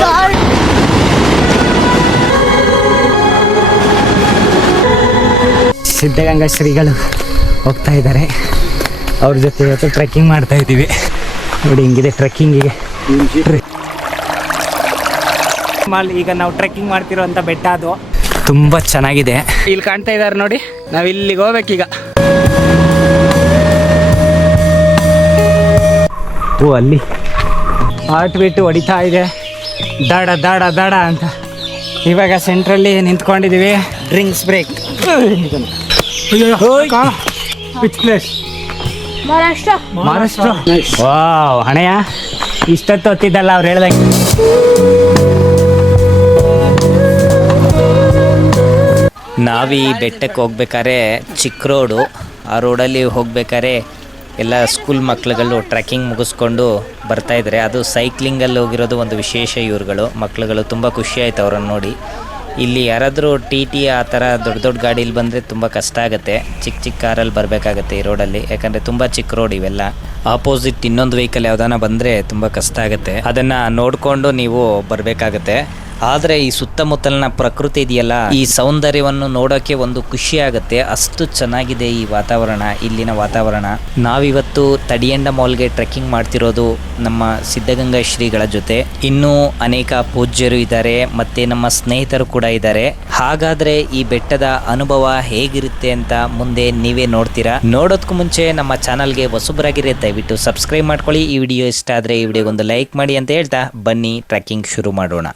God. Siddaganga ಶ್ರೀಗಳು ಹೋಗ್ತಾ ಇದ್ದಾರೆ. ಅವ್ರ ಜೊತೆ ಇವತ್ತು ಟ್ರೆಕ್ಕಿಂಗ್ ಮಾಡ್ತಾ ಇದ್ದೀವಿ. ನೋಡಿ ಹಿಂಗಿದೆ ಟ್ರೆಕ್ಕಿಂಗಿಗೆ. ಈಗ ನಾವು ಟ್ರೆಕ್ಕಿಂಗ್ ಮಾಡ್ತಿರೋಂಥ ಬೆಟ್ಟ ಅದು ತುಂಬ ಚೆನ್ನಾಗಿದೆ. ಇಲ್ಲಿ ಕಾಣ್ತಾ ಇದ್ದಾರೆ ನೋಡಿ, ನಾವು ಇಲ್ಲಿಗೆ ಹೋಗ್ಬೇಕೀಗ. ಓ ಅಲ್ಲಿ ಹಾರ್ಟ್ ಬೀಟ್ ಹೊಡಿತಾ ಇದೆ, ದಾಡ ದಾಡ ದಾಡ ಅಂತ. ಇವಾಗ ಸೆಂಟ್ರಲ್ಲಿ ನಿಂತ್ಕೊಂಡಿದ್ದೀವಿ. Drinks break. Which place? Maharashtra. Wow ಹಣೆಯ ಇಷ್ಟೊತ್ತು ಹೊತ್ತಿದ್ದಲ್ಲ ಅವ್ರು ಹೇಳ್ದಂಗೆ. ನಾವೀ ಬೆಟ್ಟಕ್ಕೆ ಹೋಗ್ಬೇಕಾದ್ರೆ ಚಿಕ್ಕ ರೋಡು, ಆ ರೋಡಲ್ಲಿ ಹೋಗ್ಬೇಕಾದ್ರೆ ಎಲ್ಲ ಸ್ಕೂಲ್ ಮಕ್ಳುಗಳು ಟ್ರೆಕ್ಕಿಂಗ್ ಮುಗಿಸ್ಕೊಂಡು ಬರ್ತಾಯಿದ್ದಾರೆ. ಅದು ಸೈಕ್ಲಿಂಗಲ್ಲಿ ಹೋಗಿರೋದು ಒಂದು ವಿಶೇಷ. ಇವ್ರುಗಳು ಮಕ್ಳುಗಳು ತುಂಬ ಖುಷಿ ಆಯ್ತು ಅವ್ರನ್ನ ನೋಡಿ. ಇಲ್ಲಿ ಯಾರಾದರೂ ಟಿ ಆ ಥರ ದೊಡ್ಡ ದೊಡ್ಡ ಗಾಡೀಲಿ ಬಂದರೆ ತುಂಬ ಕಷ್ಟ ಆಗುತ್ತೆ. ಚಿಕ್ಕ ಚಿಕ್ಕ ಕಾರಲ್ಲಿ ಬರಬೇಕಾಗತ್ತೆ ಈ ರೋಡಲ್ಲಿ, ಯಾಕಂದರೆ ತುಂಬ ಚಿಕ್ಕ ರೋಡ್ ಇವೆಲ್ಲ. ಆಪೋಸಿಟ್ ಇನ್ನೊಂದು ವೆಹಿಕಲ್ ಯಾವ್ದಾನ ಬಂದರೆ ತುಂಬ ಕಷ್ಟ ಆಗುತ್ತೆ. ಅದನ್ನು ನೋಡಿಕೊಂಡು ನೀವು ಬರಬೇಕಾಗತ್ತೆ. ಆದರೆ ಈ ಸುತ್ತಮುತ್ತಲಿನ ಪ್ರಕೃತಿ ಇದೆಯಲ್ಲ, ಈ ಸೌಂದರ್ಯವನ್ನು ನೋಡೋಕ್ಕೆ ಒಂದು ಖುಷಿ ಆಗುತ್ತೆ. ಅಷ್ಟು ಚೆನ್ನಾಗಿದೆ ಈ ವಾತಾವರಣ, ಇಲ್ಲಿನ ವಾತಾವರಣ. ನಾವಿವತ್ತು ತಡಿಯಂಡ ಮಾಲ್ಗೆ ಟ್ರೆಕ್ಕಿಂಗ್ ಮಾಡ್ತಿರೋದು ನಮ್ಮ ಸಿದ್ಧಗಂಗಾ ಶ್ರೀಗಳ ಜೊತೆ. ಇನ್ನೂ ಅನೇಕ ಪೂಜ್ಯರು ಇದ್ದಾರೆ, ಮತ್ತೆ ನಮ್ಮ ಸ್ನೇಹಿತರು ಕೂಡ ಇದ್ದಾರೆ. ಹಾಗಾದ್ರೆ ಈ ಬೆಟ್ಟದ ಅನುಭವ ಹೇಗಿರುತ್ತೆ ಅಂತ ಮುಂದೆ ನೀವೇ ನೋಡ್ತೀರಾ. ನೋಡೋದಕ್ಕೂ ಮುಂಚೆ ನಮ್ಮ ಚಾನಲ್ಗೆ ಹೊಸಬರಾಗಿರೇ ದಯವಿಟ್ಟು ಸಬ್ಸ್ಕ್ರೈಬ್ ಮಾಡ್ಕೊಳ್ಳಿ. ಈ ವಿಡಿಯೋ ಇಷ್ಟ ಆದರೆ ಈ ವಿಡಿಯೋಗೊಂದು ಲೈಕ್ ಮಾಡಿ ಅಂತ ಹೇಳ್ತಾ ಬನ್ನಿ ಟ್ರೆಕ್ಕಿಂಗ್ ಶುರು ಮಾಡೋಣ.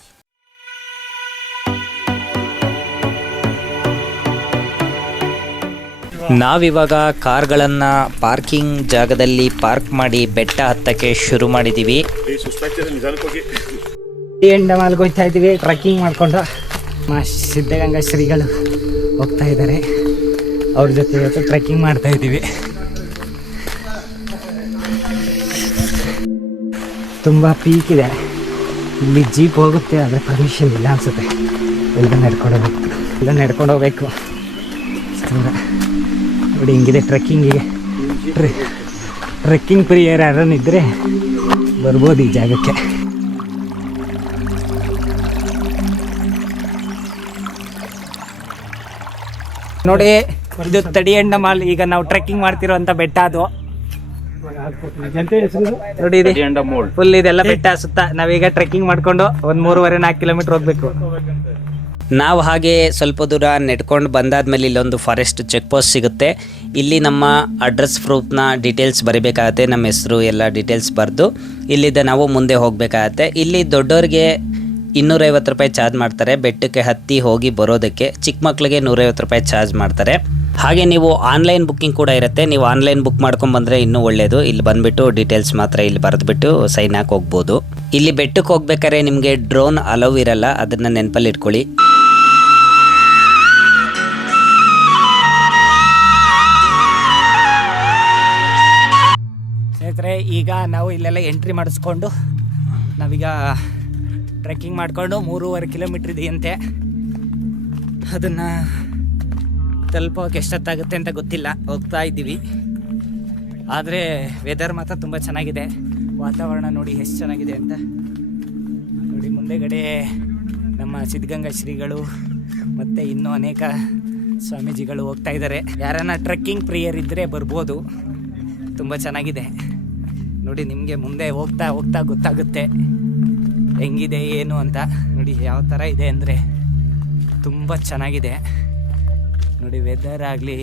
ನಾವಿವಾಗ ಕಾರ್ಗಳನ್ನು ಪಾರ್ಕಿಂಗ್ ಜಾಗದಲ್ಲಿ ಪಾರ್ಕ್ ಮಾಡಿ ಬೆಟ್ಟ ಹತ್ತಕ್ಕೆ ಶುರು ಮಾಡಿದ್ದೀವಿ. ಎಂಡಮಾಲ್ಗೆ ಹೋಗ್ತಾ ಇದ್ದೀವಿ ಟ್ರೆಕ್ಕಿಂಗ್ ಮಾಡಿಕೊಂಡು. ಸಿದ್ಧಗಂಗಾ ಶ್ರೀಗಳು ಹೋಗ್ತಾ ಇದ್ದಾರೆ, ಅವ್ರ ಜೊತೆ ಇವತ್ತು ಟ್ರೆಕ್ಕಿಂಗ್ ಮಾಡ್ತಾ ಇದ್ದೀವಿ. ತುಂಬ ಪೀಕ್ ಇದೆ, ಇಲ್ಲಿ ಜೀಪ್ ಹೋಗುತ್ತೆ ಆದರೆ ಪರ್ಮಿಷನ್ ಇಲ್ಲ ಅನಿಸುತ್ತೆ. ಎಲ್ಲ ನಡ್ಕೊಂಡು ಹೋಗ್ಬೇಕು. ನೋಡಿ ಹಿಂಗಿದೆ ಟ್ರೆಕ್ಕಿಂಗಿಗೆ. ಟ್ರೆಕ್ಕಿಂಗ್ ಪ್ರಿಯರ್ ಯಾರನ್ನಿದ್ದರೆ ಬರ್ಬೋದು ಈ ಜಾಗಕ್ಕೆ. ನೋಡಿ ಇದು ತಡಿಯಂಡ ಮಾಲ್. ಈಗ ನಾವು ಟ್ರೆಕ್ಕಿಂಗ್ ಮಾಡ್ತಿರೋಂಥ ಬೆಟ್ಟ ಅದು ನೋಡಿ. ಇದೆ ಫುಲ್ ಇದೆಲ್ಲ ಬೆಟ್ಟ ಸುತ್ತ. ನಾವೀಗ ಟ್ರೆಕ್ಕಿಂಗ್ ಮಾಡ್ಕೊಂಡು ಒಂದು 3.5-4 ಕಿಲೋಮೀಟರ್ ಹೋಗ್ಬೇಕು. ನಾವು ಹಾಗೆ ಸ್ವಲ್ಪ ದೂರ ನೆಡ್ಕೊಂಡು ಬಂದಾದ್ಮೇಲೆ ಇಲ್ಲೊಂದು ಫಾರೆಸ್ಟ್ ಚೆಕ್ ಪೋಸ್ಟ್ ಸಿಗುತ್ತೆ. ಇಲ್ಲಿ ನಮ್ಮ ಅಡ್ರೆಸ್ ಪ್ರೂಫ್ನ ಡೀಟೇಲ್ಸ್ ಬರೀಬೇಕಾಗತ್ತೆ, ನಮ್ಮ ಹೆಸರು ಎಲ್ಲ ಡೀಟೇಲ್ಸ್ ಬರೆದು ಇಲ್ಲಿದ್ದ ನಾವು ಮುಂದೆ ಹೋಗಬೇಕಾಗತ್ತೆ. ಇಲ್ಲಿ ದೊಡ್ಡವ್ರಿಗೆ 250 ರೂಪಾಯಿ ಚಾರ್ಜ್ ಮಾಡ್ತಾರೆ ಬೆಟ್ಟಕ್ಕೆ ಹತ್ತಿ ಹೋಗಿ ಬರೋದಕ್ಕೆ. ಚಿಕ್ಕ ಮಕ್ಕಳಿಗೆ 150 ರೂಪಾಯಿ ಚಾರ್ಜ್ ಮಾಡ್ತಾರೆ. ಹಾಗೆ ನೀವು ಆನ್ಲೈನ್ ಬುಕ್ಕಿಂಗ್ ಕೂಡ ಇರುತ್ತೆ. ನೀವು ಆನ್ಲೈನ್ ಬುಕ್ ಮಾಡ್ಕೊಂಡ್ಬಂದರೆ ಇನ್ನೂ ಒಳ್ಳೆಯದು. ಇಲ್ಲಿ ಬಂದುಬಿಟ್ಟು ಡೀಟೇಲ್ಸ್ ಮಾತ್ರ ಇಲ್ಲಿ ಬರೆದ್ಬಿಟ್ಟು ಸೈನ್ ಹಾಕಿ ಹೋಗ್ಬೋದು. ಇಲ್ಲಿ ಬೆಟ್ಟಕ್ಕೆ ಹೋಗ್ಬೇಕಾದ್ರೆ ನಿಮಗೆ ಡ್ರೋನ್ ಅಲೌ ಇರಲ್ಲ, ಅದನ್ನು ನೆನಪಲ್ಲಿ ಇಟ್ಕೊಳ್ಳಿ. ಸ್ನೇಹಿತರೆ, ಈಗ ನಾವು ಇಲ್ಲೆಲ್ಲ ಎಂಟ್ರಿ ಮಾಡಿಸ್ಕೊಂಡು ನಾವೀಗ ಟ್ರೆಕ್ಕಿಂಗ್ ಮಾಡಿಕೊಂಡು 3.5 ಕಿಲೋಮೀಟ್ರ್ ಇದೆಯಂತೆ. ಅದನ್ನು ತಲುಪೋಕೆ ಎಷ್ಟೊತ್ತಾಗುತ್ತೆ ಅಂತ ಗೊತ್ತಿಲ್ಲ, ಹೋಗ್ತಾ ಇದ್ದೀವಿ. ಆದರೆ ವೆದರ್ ಮಾತ್ರ ತುಂಬ ಚೆನ್ನಾಗಿದೆ. ವಾತಾವರಣ ನೋಡಿ ಎಷ್ಟು ಚೆನ್ನಾಗಿದೆ ಅಂತ. ನೋಡಿ ಮುಂದೆಗಡೆ ನಮ್ಮ ಸಿದ್ಧಗಂಗಾ ಶ್ರೀಗಳು ಮತ್ತು ಇನ್ನೂ ಅನೇಕ ಸ್ವಾಮೀಜಿಗಳು ಹೋಗ್ತಾ ಇದ್ದಾರೆ. ಯಾರನ್ನ ಟ್ರೆಕ್ಕಿಂಗ್ ಪ್ರಿಯರ್ ಇದ್ದರೆ ಬರ್ಬೋದು, ತುಂಬ ಚೆನ್ನಾಗಿದೆ. ನೋಡಿ ನಿಮಗೆ ಮುಂದೆ ಹೋಗ್ತಾ ಹೋಗ್ತಾ ಗೊತ್ತಾಗುತ್ತೆ ಹೆಂಗಿದೆ ಏನು ಅಂತ. ನೋಡಿ ಯಾವ ಥರ ಇದೆ ಅಂದರೆ ತುಂಬ ಚೆನ್ನಾಗಿದೆ. ನೋಡಿ ವೆದರ್ ಆಗಲಿ,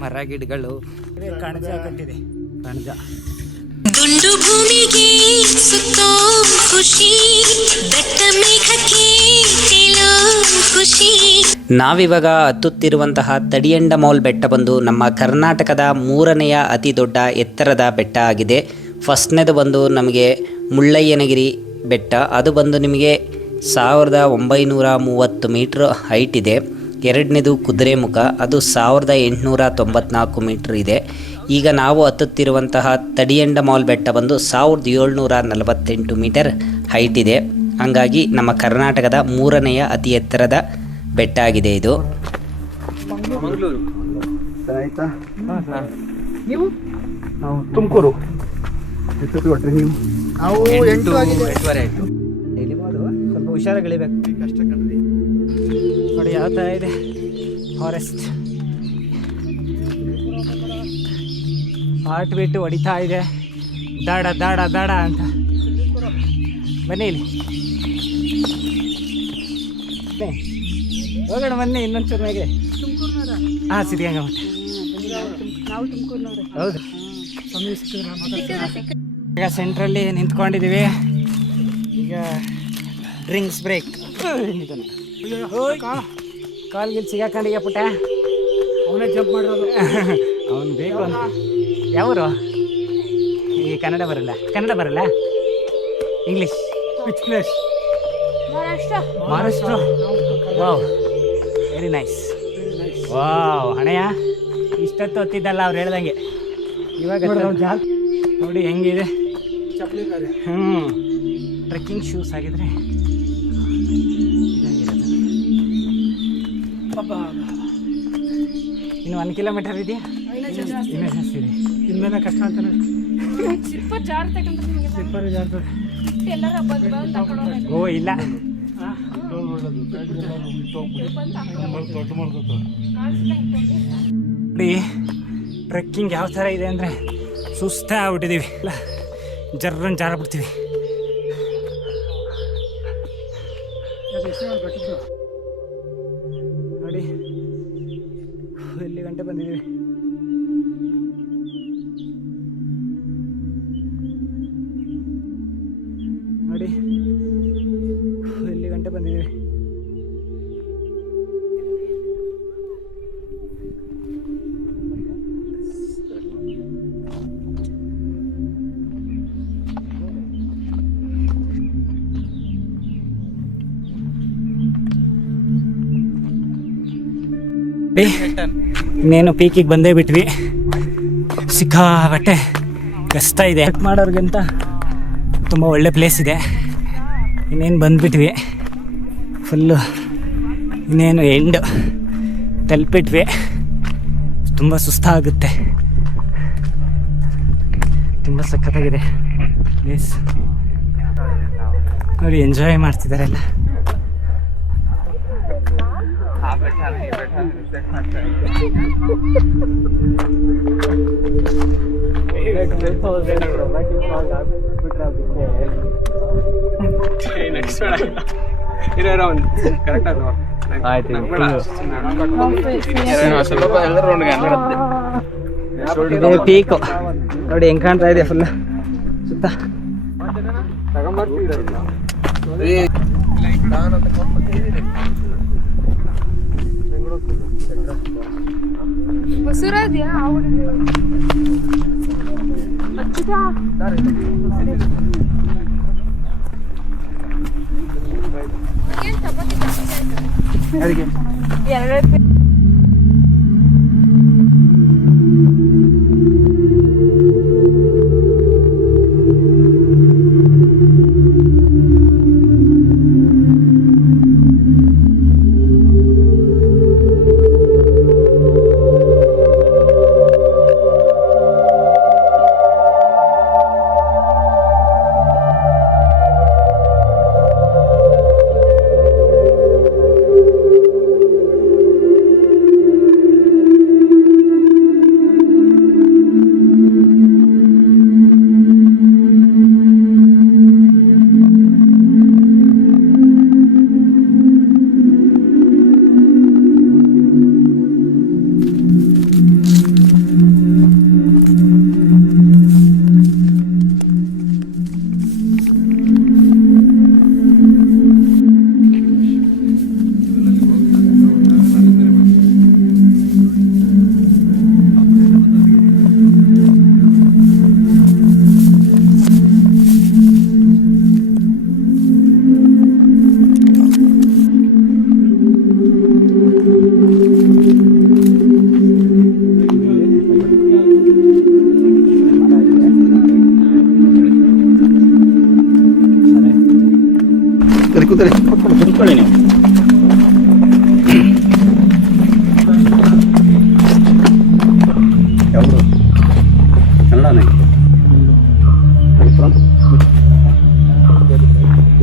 ಮರ ಗಿಡಗಳು, ಕಣಜ ಕಟ್ಟಿದೆ. ಕಣಜ ದುಂಡು ಭೂಮಿಗೆ ಸುತ್ತೋ ಖುಷಿ, ದಟ್ಟ ಮೇಘಕ್ಕೆ ತೇಲೋ ಖುಷಿ. ನಾವಿವಾಗ ಹತ್ತುತ್ತಿರುವಂತಹ ತಡಿಯಂಡ ಮೌಲ್ ಬೆಟ್ಟ ಬಂದು ನಮ್ಮ ಕರ್ನಾಟಕದ 3ನೇ ಅತಿ ದೊಡ್ಡ ಎತ್ತರದ ಬೆಟ್ಟ ಆಗಿದೆ. ಫಸ್ಟ್ನೇದು ಬಂದು ನಮಗೆ ಮುಳ್ಳಯ್ಯನಗಿರಿ ಬೆಟ್ಟ, ಅದು ಬಂದು ನಿಮಗೆ 1930 ಮೀಟ್ರ್ ಹೈಟ್ ಇದೆ. ಎರಡನೇದು ಕುದುರೆಮುಖ, ಅದು 1894 ಮೀಟ್ರ್ ಇದೆ. ಈಗ ನಾವು ಹತ್ತುತ್ತಿರುವಂತಹ ತಡಿಯಂಡ ಮಾಲ್ ಬೆಟ್ಟ ಬಂದು 1748 ಮೀಟರ್ ಹೈಟ್ ಇದೆ. ಹಾಗಾಗಿ ನಮ್ಮ ಕರ್ನಾಟಕದ 3ನೇ ಅತಿ ಎತ್ತರದ ಬೆಟ್ಟ ಆಗಿದೆ ಇದು. ತುಮಕೂರು. ಹುಷಾರಾಗಿ ಇಳಿಬೇಕು. ಕಷ್ಟ ಕಣ್ರಿ ನೋಡಿ ಯಾವ ಥರ ಇದೆ ಫಾರೆಸ್ಟ್. ಹಾರ್ಟ್ ಬೀಟು ಹೊಡಿತಾ ಇದೆ, ದಾಡ ದಾಡ ದಾಡ ಅಂತ. ಬನ್ನಿ ಇಲ್ಲಿ ಹೋಗೋಣ, ಬನ್ನಿ ಇನ್ನೊಂಚೂರು ಮೇಗೆ. ಹಾಂ, ಸಿದ್ಧಗಂಗಾ ಮಠ. ಹೌದು, ಈಗ ಸೆಂಟ್ರಲ್ಲಿ ನಿಂತ್ಕೊಂಡಿದ್ದೀವಿ. ಈಗ ಡ್ರಿಂಕ್ಸ್ ಬ್ರೇಕ್. ಕಾಲ್ಗಿಲ್ ಸಿಗಾಕೊಂಡಿಗೆ ಪುಟ್ಟ. ಅವನೇ ಜಂಪ್ ಮಾಡಿರೋದು. ಅವನು ಬೇಕು ಅಂತ. ಯಾವರು? ಈ ಕನ್ನಡ ಬರಲ್ಲ, English. Which place? Maharashtra. Wow, very nice. Wow ಅಣ್ಣಯ್ಯ, ಇಷ್ಟೊತ್ತು ಹೊತ್ತಿದ್ದಲ್ಲ ಅವ್ರು ಹೇಳ್ದಂಗೆ. ಇವಾಗ ನೋಡಿ ಹೆಂಗಿದೆ. ಚಪ್ಪಲಿ ಬೇರೆ. ಟ್ರೆಕ್ಕಿಂಗ್ ಶೂಸ್ ಆಗಿದ್ರೆ ಇನ್ನು 1 ಕಿಲೋಮೀಟರ್ ಇದೆಯಾ? ಇನ್ನೂ ಜಾಸ್ತಿ ಇದೆ. ಇನ್ಮೇಲೆ ಕಷ್ಟ ಅಂತಾನೆ. ಸ್ಲಿಪ್ಪರ್ ಜಾರ್ತದೆ. ಓ ಇಲ್ಲ, ನೋಡಿ ಟ್ರೆಕ್ಕಿಂಗ್ ಯಾವ ಥರ ಇದೆ ಅಂದರೆ ಸುಸ್ತ ಆಗ್ಬಿಟ್ಟಿದ್ದೀವಿ. ಇಲ್ಲ ಜರ್ರನ್ ಜಾರಬಿಡ್ತೀವಿ. ನೋಡಿ ಎಲ್ಲಿ ಗಂಟೆ ಬಂದಿದ್ದೀವಿ. ನೋಡಿ ಎಲ್ಲಿ ಗಂಟೆ ಬಂದಿದ್ದೀವಿ. ಇನ್ನೇನು ಪೀಕಿಗೆ ಬಂದೇ ಬಿಟ್ವಿ. ಸಿಕ್ಕಾಬಟ್ಟೆ ಕಷ್ಟ ಇದೆ. ಚೆಕ್ ಮಾಡೋರ್ಗಿಂತ ತುಂಬ ಒಳ್ಳೆ ಪ್ಲೇಸ್ ಇದೆ. ಇನ್ನೇನು ಬಂದುಬಿಟ್ವಿ, ಫುಲ್ಲು ಇನ್ನೇನು ಎಂಡ್ ತಲುಪಿಟ್ವಿ. ತುಂಬ ಸುಸ್ತಾಗುತ್ತೆ. ತುಂಬ ಸಖತ್ತಾಗಿದೆ ಪ್ಲೇಸ್. ನೋಡಿ ಎಂಜಾಯ್ ಮಾಡ್ತಿದ್ದಾರೆ ಎಲ್ಲ. ಪೀಕು ನೋಡಿ ಹೆಂಗ್ ಕಾಣ್ತಾ ಇದೆ ಫುಲ್ ಸುತ್ತ. ಕುತ್ಕೊಳ್ಳಿ ನೀವು. ಯಾವುದು ಕನ್ನಡನೇ?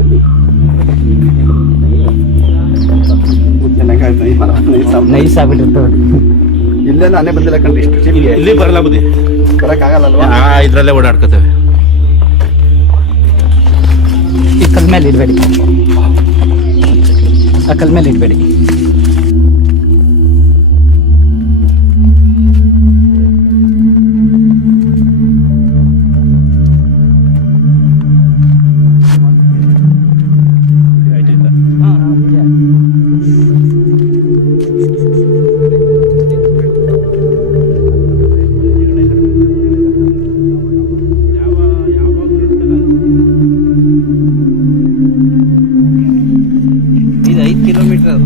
ಎಲ್ಲಿ? ನೈಸ್ ಆಗ್ಬಿಟ್ಟಿರ್ತವೆ. ಇಲ್ಲೆಲ್ಲ ಆನೆ ಬಂದಿಲ್ಲ ಕಂಡ್ರಿ ಇಷ್ಟು ಚೀಪ್ಗೆ. ಇಲ್ಲಿ ಬರಲ್ಲ ಬುದ್ಧಿ, ಬರೋಕ್ಕಾಗಲ್ಲಲ್ವಾ? ಇದ್ರಲ್ಲೇ ಓಡಾಡ್ಕೋತೇವೆ. ಈ ಕಲ್ ಮೇಲೆ ಇಡಬೇಡಿ, ಆ ಕಲ್ ಮೇಲೆ ಇಡಬೇಡಿ. ಇದು 5 ಕಿಲೋಮೀಟರ್.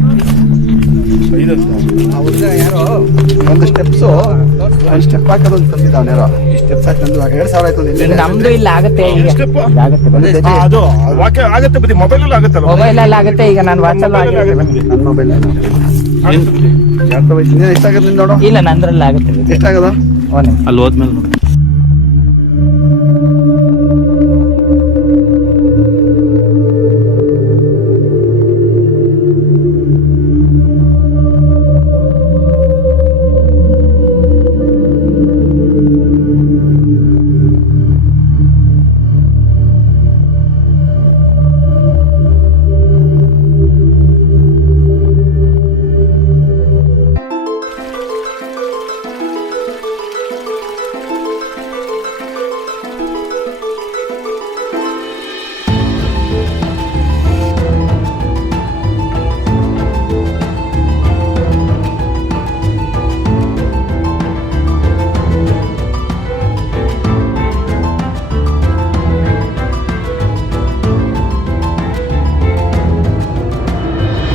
ಹುಡುಗ ಯಾರೋ ಒಂದು ಸ್ಟೆಪ್ಸು ಒಂದು ಸ್ಟೆಪ್ ಹಾಕೋದು ತಂದಿದ್ದಾನೆ ಯಾರೋ. ಈ ಸ್ಟೆಪ್ಸ್ ಹಾಕಿ ತಂದು 2,000 ಆಯ್ತು. ಈಗ ನಮ್ದು ಇಲ್ಲ ಆಗತ್ತೆ, ಈಗ ಆಗತ್ತೆ ಬಂದಿದೆ. ಅದು ವಾಕ್ಯ ಆಗತ್ತೆ ಬುದ್ಧಿ, ಮೊಬೈಲ್ ಅಲ್ಲಿ ಆಗತ್ತಲ್ಲ. ಮೊಬೈಲ್ ಅಲ್ಲಿ ಆಗುತ್ತೆ, ಈಗ ನಾನು ವಾಟ್ಸಪ್ ನನ್ನ ಮೊಬೈಲ್ ಎಷ್ಟಾಗತ್ತೆ ನೋಡು. ಇಲ್ಲ ನಂದ್ರಲ್ಲಿ ಆಗುತ್ತೆ. ಎಷ್ಟಾಗದ ಓನೇ ಅಲ್ಲಿ ಹೋದ್ಮೇಲೆ